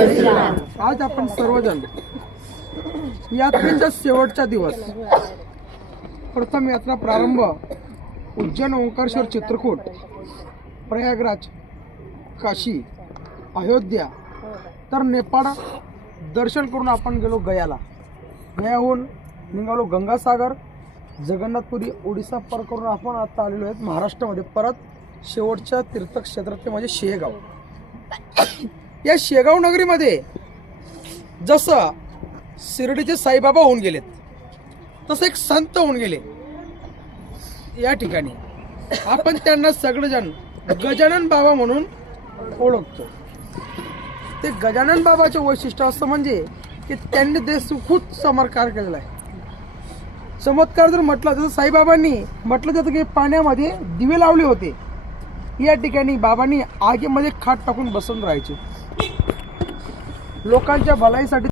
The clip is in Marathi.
आज आपण सर्वजण यात्रेचा शेवटचा दिवस, प्रथम यात्रा प्रारंभ उज्जैन, ओंकारेश्वर, चित्रकूट, प्रयागराज, काशी, अयोध्या, तर नेपाळ दर्शन करून आपण गेलो गयाला. गयाहून निघालो गंगासागर, जगन्नाथपुरी, ओडिसा पार करून आपण आता आलेलो आहेत महाराष्ट्रामध्ये. परत शेवटच्या तीर्थक्षेत्रात ते म्हणजे शेगाव. या शेगाव नगरीमध्ये जसं शिर्डीचे साईबाबा होऊन गेलेत, तसं एक संत होऊन गेले. या ठिकाणी आपण त्यांना सगळेजण गजानन बाबा म्हणून ओळखतो. ते गजानन बाबाचे वैशिष्ट्य असं म्हणजे की त्यांनी ते सुखूत चमत्कार केलेला आहे. चमत्कार जर म्हटलं जसं साईबाबांनी म्हटलं जातं की पाण्यामध्ये दिवे लावले होते. या ठिकाणी बाबांनी आगीमध्ये खाट टाकून बसून राहायचे. लोकांच्या भलाईसाठी